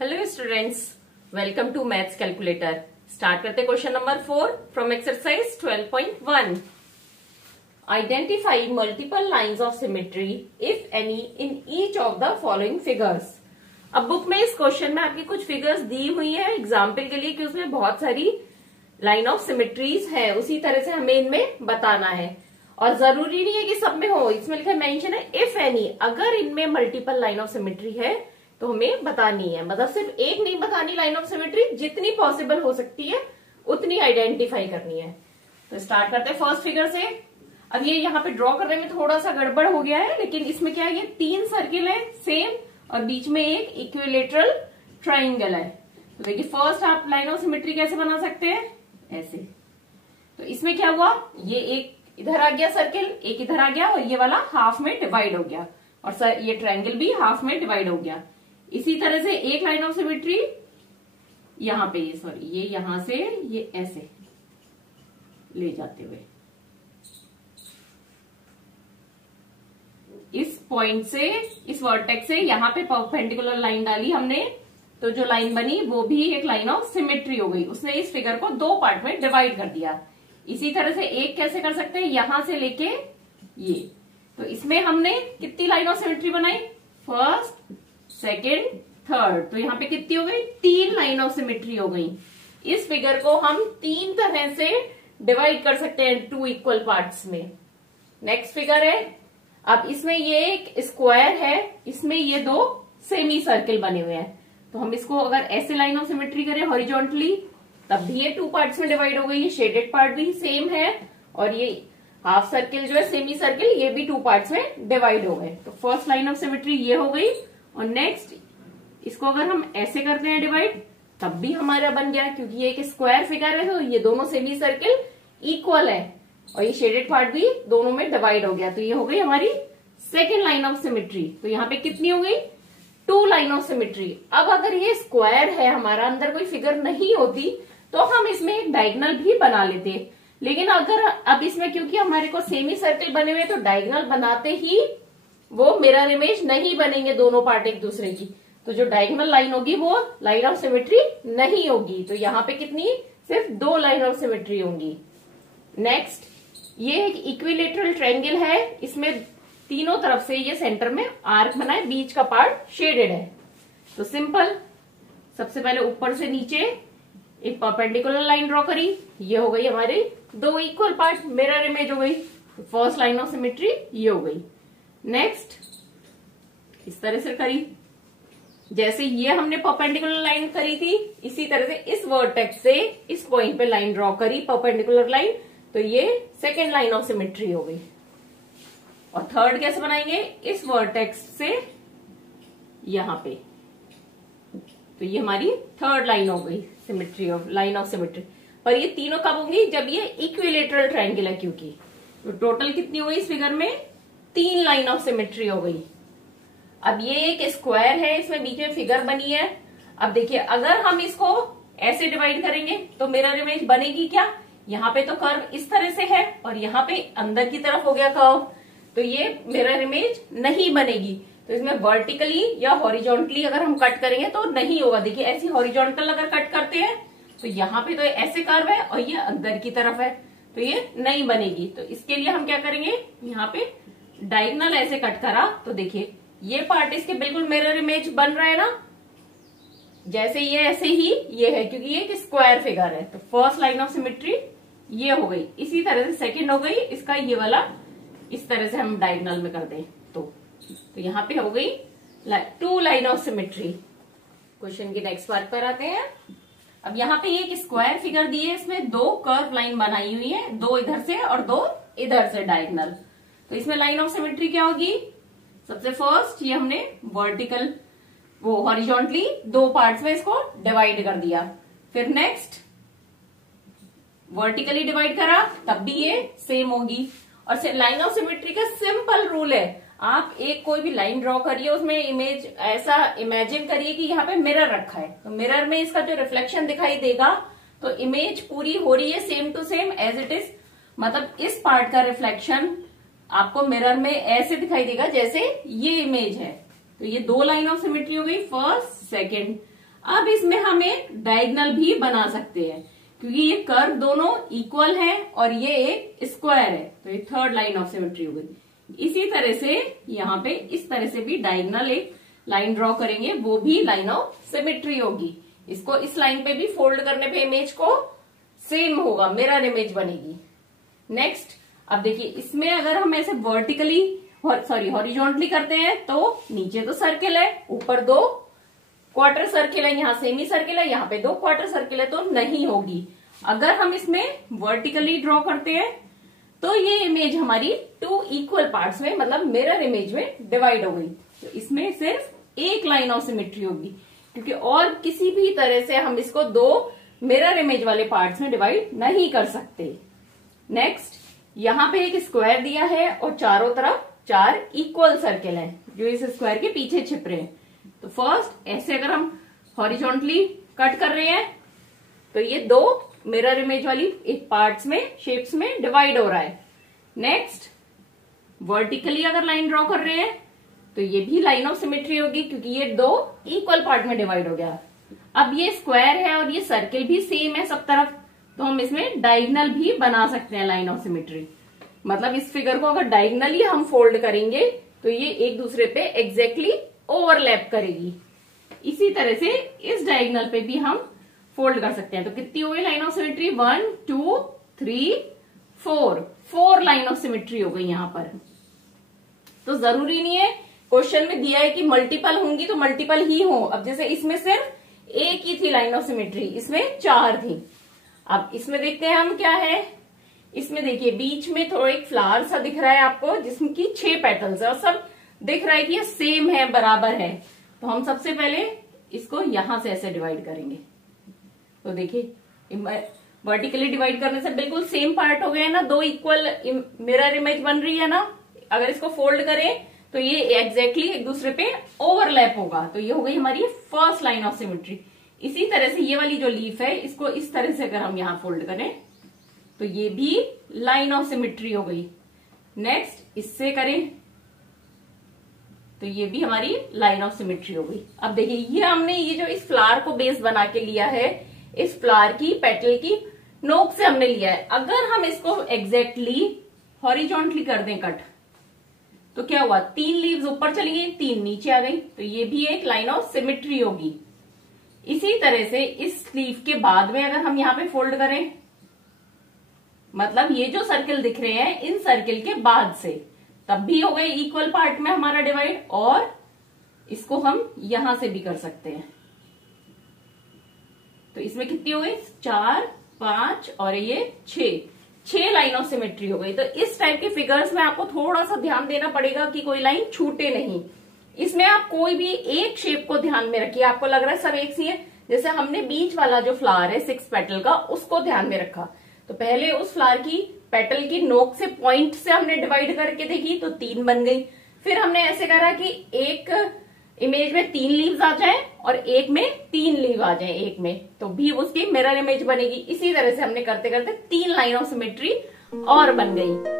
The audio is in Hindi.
Hello students, welcome to maths calculator. Start करते question number 4 from exercise 12.1। Identify multiple lines of symmetry if any in each of the following figures. अब बुक में इस क्वेश्चन में आपकी कुछ फिगर्स दी हुई है एग्जाम्पल के लिए कि उसमें बहुत सारी लाइन ऑफ सिमेट्रीज है, उसी तरह से हमें इनमें बताना है। और जरूरी नहीं है कि सब में हो, इसमें लिखा मेंशन है इफ एनी, अगर इनमें मल्टीपल लाइन ऑफ सिमेट्री है तो हमें बतानी है। मतलब सिर्फ एक नहीं बतानी लाइन ऑफ सिमेट्री, जितनी पॉसिबल हो सकती है उतनी आइडेंटिफाई करनी है। तो स्टार्ट करते हैं फर्स्ट फिगर से। अब ये यहाँ पे ड्रॉ करने में थोड़ा सा गड़बड़ हो गया है, लेकिन इसमें क्या है, ये 3 सर्किल है सेम और बीच में एक इक्विलेटरल ट्राइंगल है। तो देखिए फर्स्ट आप लाइन ऑफ सिमेट्री कैसे बना सकते हैं, ऐसे। तो इसमें क्या हुआ, ये एक इधर आ गया सर्किल, एक इधर आ गया और ये वाला हाफ में डिवाइड हो गया और सर ये ट्रायंगल भी हाफ में डिवाइड हो गया। इसी तरह से एक लाइन ऑफ सिमेट्री यहां पे, ये यहां से ये ऐसे ले जाते हुए इस पॉइंट से, इस वर्टेक्स से यहां पे परपेंडिकुलर लाइन डाली हमने, तो जो लाइन बनी वो भी एक लाइन ऑफ सिमेट्री हो गई। उसने इस फिगर को 2 पार्ट में डिवाइड कर दिया। इसी तरह से एक कैसे कर सकते हैं, यहां से लेके ये, तो इसमें हमने कितनी लाइन ऑफ सिमेट्री बनाई, फर्स्ट सेकेंड थर्ड, तो यहाँ पे कितनी हो गई, 3 लाइन ऑफ सिमेट्री हो गई। इस फिगर को हम 3 तरह से डिवाइड कर सकते हैं 2 इक्वल पार्ट्स में। नेक्स्ट फिगर है, अब इसमें ये एक स्क्वायर है, इसमें ये 2 सेमी सर्किल बने हुए हैं। तो हम इसको अगर ऐसे लाइन ऑफ सिमेट्री करें हॉरिजॉन्टली, तब भी ये 2 पार्ट्स में डिवाइड हो गई। ये शेडेड पार्ट भी सेम है और ये हाफ सर्किल जो है सेमी सर्किल, ये भी 2 पार्ट्स में डिवाइड हो गए। तो फर्स्ट लाइन ऑफ सिमेट्री ये हो गई। और नेक्स्ट इसको अगर हम ऐसे करते हैं डिवाइड, तब भी हमारा बन गया, क्योंकि ये एक स्क्वायर फिगर है तो ये दोनों सेमी सर्किल इक्वल है और ये शेडेड पार्ट भी दोनों में डिवाइड हो गया। तो ये हो गई हमारी सेकेंड लाइन ऑफ सिमेट्री। तो यहाँ पे कितनी हो गई, 2 लाइन ऑफ सिमेट्री। अब अगर ये स्क्वायर है हमारा, अंदर कोई फिगर नहीं होती तो हम इसमें एक डायगोनल भी बना लेते, लेकिन अगर अब इसमें क्योंकि हमारे को सेमी सर्किल बने हुए, तो डायगोनल बनाते ही वो मिरर इमेज नहीं बनेंगे दोनों पार्ट एक दूसरे की, तो जो डायगोनल लाइन होगी वो लाइन ऑफ सिमेट्री नहीं होगी। तो यहाँ पे कितनी, सिर्फ 2 लाइन ऑफ सिमेट्री होंगी। नेक्स्ट, ये एक इक्विलेटरल ट्रायंगल है, इसमें तीनों तरफ से ये सेंटर में आर्क बना है, बीच का पार्ट शेडेड है। तो सिंपल, सबसे पहले ऊपर से नीचे एक परपेंडिकुलर लाइन ड्रॉ करी, ये हो गई हमारी 2 इक्वल पार्ट, मिरर इमेज हो गई। फर्स्ट लाइन ऑफ सिमेट्री ये हो गई। नेक्स्ट इस तरह से करी, जैसे ये हमने परपेंडिकुलर लाइन करी थी, इसी तरह से इस वर्टेक्स से इस पॉइंट पे लाइन ड्रॉ करी परपेंडिकुलर लाइन, तो ये सेकेंड लाइन ऑफ सिमेट्री हो गई। और थर्ड कैसे बनाएंगे, इस वर्टेक्स से यहां पे, तो ये हमारी थर्ड लाइन हो गई symmetry of line of symmetry. पर ये तीनों कब होंगी, जब ये इक्विलेटरल ट्रायंगल है, क्योंकि तो टोटल कितनी हो गई इस फिगर में, 3 लाइन ऑफ सिमेट्री हो गई। अब ये एक स्क्वायर है, इसमें बीच में फिगर बनी है। अब देखिए अगर हम इसको ऐसे डिवाइड करेंगे तो मिरर इमेज बनेगी क्या, यहाँ पे तो कर्व इस तरह से है और यहाँ पे अंदर की तरफ हो गया कर्व, तो ये मिरर इमेज नहीं बनेगी। तो इसमें वर्टिकली या हॉरिजॉन्टली अगर हम कट करेंगे तो नहीं होगा। देखिए ऐसी हॉरिजॉन्टल अगर कट करते हैं तो यहाँ पे तो ऐसे कर्व है और ये अंदर की तरफ है, तो ये नहीं बनेगी। तो इसके लिए हम क्या करेंगे, यहाँ पे डायगोनल ऐसे कट करा, तो देखिए ये पार्ट इसके बिल्कुल मिरर इमेज बन रहा है ना, जैसे ये ऐसे ही ये है, क्योंकि ये एक स्क्वायर फिगर है। तो फर्स्ट लाइन ऑफ सिमेट्री ये हो गई। इसी तरह से सेकंड हो गई, इसका ये वाला इस तरह से हम डायगोनल में कर दें तो यहाँ पे हो गई 2 लाइन ऑफ सिमेट्री। क्वेश्चन की नेक्स्ट पार्ट पर आते हैं। अब यहाँ पे एक स्क्वायर फिगर दी है, इसमें 2 कर्व लाइन बनाई हुई है, 2 इधर से और 2 इधर से डायगोनल। तो इसमें लाइन ऑफ सिमेट्री क्या होगी, सबसे फर्स्ट ये हमने वर्टिकल वो हॉरिजॉन्टली 2 पार्ट्स में इसको डिवाइड कर दिया। फिर नेक्स्ट वर्टिकली डिवाइड करा, तब भी ये सेम होगी। और लाइन ऑफ सिमेट्री का सिंपल रूल है, आप एक कोई भी लाइन ड्रॉ करिए, उसमें इमेज ऐसा इमेजिन करिए कि यहाँ पे मिरर रखा है, तो मिरर में इसका जो रिफ्लेक्शन दिखाई देगा, तो इमेज पूरी हो रही है same to same as it is. मतलब इस पार्ट का रिफ्लेक्शन आपको मिरर में ऐसे दिखाई देगा जैसे ये इमेज है। तो ये 2 लाइन ऑफ सिमेट्री हो गई, फर्स्ट सेकेंड। अब इसमें हम एक डायगोनल भी बना सकते हैं, क्योंकि ये कर्व दोनों इक्वल है और ये एक स्क्वायर है, तो ये थर्ड लाइन ऑफ सिमेट्री हो गई। इसी तरह से यहाँ पे इस तरह से भी डायगोनल एक लाइन ड्रॉ करेंगे, वो भी लाइन ऑफ सिमेट्री होगी। इसको इस लाइन पे भी फोल्ड करने पे इमेज को सेम होगा, मिरर इमेज बनेगी। नेक्स्ट, अब देखिए इसमें अगर हम ऐसे वर्टिकली हॉरिजॉन्टली करते हैं तो नीचे तो सर्किल है, ऊपर 2 क्वार्टर सर्किल है, यहाँ सेमी सर्किल है, यहाँ पे 2 क्वार्टर सर्किल है, तो नहीं होगी। अगर हम इसमें वर्टिकली ड्रॉ करते हैं तो ये इमेज हमारी 2 इक्वल पार्ट्स में, मतलब मिरर इमेज में डिवाइड हो गई। तो इसमें सिर्फ एक लाइन ऑफ सिमेट्री होगी, क्योंकि और किसी भी तरह से हम इसको 2 मिरर इमेज वाले पार्ट्स में डिवाइड नहीं कर सकते। नेक्स्ट, यहाँ पे एक स्क्वायर दिया है और चारों तरफ 4 इक्वल सर्किल हैं जो इस स्क्वायर के पीछे छिप रहे हैं। तो फर्स्ट ऐसे अगर हम हॉरिजॉन्टली कट कर रहे हैं तो ये 2 मिरर इमेज वाली एक पार्ट्स में, शेप्स में डिवाइड हो रहा है। नेक्स्ट, वर्टिकली अगर लाइन ड्रॉ कर रहे हैं तो ये भी लाइन ऑफ सिमेट्री होगी, क्योंकि ये 2 इक्वल पार्ट में डिवाइड हो गया। अब ये स्क्वायर है और ये सर्किल भी सेम है सब तरफ, तो हम इसमें डायगोनल भी बना सकते हैं लाइन ऑफ सिमेट्री। मतलब इस फिगर को अगर डायगोनली हम फोल्ड करेंगे तो ये एक दूसरे पे एग्जैक्टली ओवरलैप करेगी। इसी तरह से इस डायगोनल पे भी हम फोल्ड कर सकते हैं। तो कितनी हो गई line of symmetry? 1 2 3 4 line of symmetry हो गई यहाँ पर। तो जरूरी नहीं है, क्वेश्चन में दिया है कि मल्टीपल होंगी तो मल्टीपल ही हो। अब जैसे इसमें सिर्फ एक ही थी लाइन ऑफ सिमेट्री, इसमें 4 थी। अब इसमें देखते हैं हम क्या है। इसमें देखिए बीच में थोड़ा एक फ्लावर सा दिख रहा है आपको, जिसकी 6 पेटल्स है और सब दिख रहा है कि ये सेम है, बराबर है। तो हम सबसे पहले इसको यहां से ऐसे डिवाइड करेंगे। तो देखिए वर्टिकली डिवाइड करने से बिल्कुल सेम पार्ट हो गए हैं ना, 2 इक्वल मिरर इमेज बन रही है ना। अगर इसको फोल्ड करें तो ये एग्जैक्टली एक दूसरे पे ओवरलैप होगा। तो ये हो गई हमारी फर्स्ट लाइन ऑफ सिमेट्री। इसी तरह से ये वाली जो लीफ है, इसको इस तरह से अगर हम यहां फोल्ड करें तो ये भी लाइन ऑफ सिमेट्री हो गई। नेक्स्ट, इससे करें तो ये भी हमारी लाइन ऑफ सिमेट्री हो गई। अब देखिए ये हमने ये जो इस फ्लावर को बेस बना के लिया है, इस फ्लावर की पेटल की नोक से हमने लिया है। अगर हम इसको एग्जैक्टली हॉरिजॉन्टली कर दें कट, तो क्या हुआ? 3 लीव्स ऊपर चली गई, 3 नीचे आ गई, तो ये भी एक लाइन ऑफ सिमेट्री होगी। इसी तरह से इस लीफ के बाद में अगर हम यहाँ पे फोल्ड करें, मतलब ये जो सर्किल दिख रहे हैं इन सर्किल के बाद से, तब भी हो गए इक्वल पार्ट में हमारा डिवाइड। और इसको हम यहां से भी कर सकते हैं। तो इसमें कितनी हो गई? 4 5 और ये 6 लाइन ऑफ सिमेट्री हो गई। तो इस टाइप के फिगर्स में आपको थोड़ा सा ध्यान देना पड़ेगा कि कोई लाइन छूटे नहीं। इसमें आप कोई भी एक शेप को ध्यान में रखिए। आपको लग रहा है सब एक सी है, जैसे हमने बीच वाला जो फ्लावर है 6 पेटल का, उसको ध्यान में रखा। तो पहले उस फ्लावर की पेटल की नोक से, पॉइंट से हमने डिवाइड करके देखी तो 3 बन गई। फिर हमने ऐसे करा कि एक इमेज में 3 लीव्स आ जाए और एक में 3 लीव आ जाए, एक में तो भी उसकी मिरर इमेज बनेगी। इसी तरह से हमने करते करते 3 लाइन ऑफ सिमेट्री और बन गई।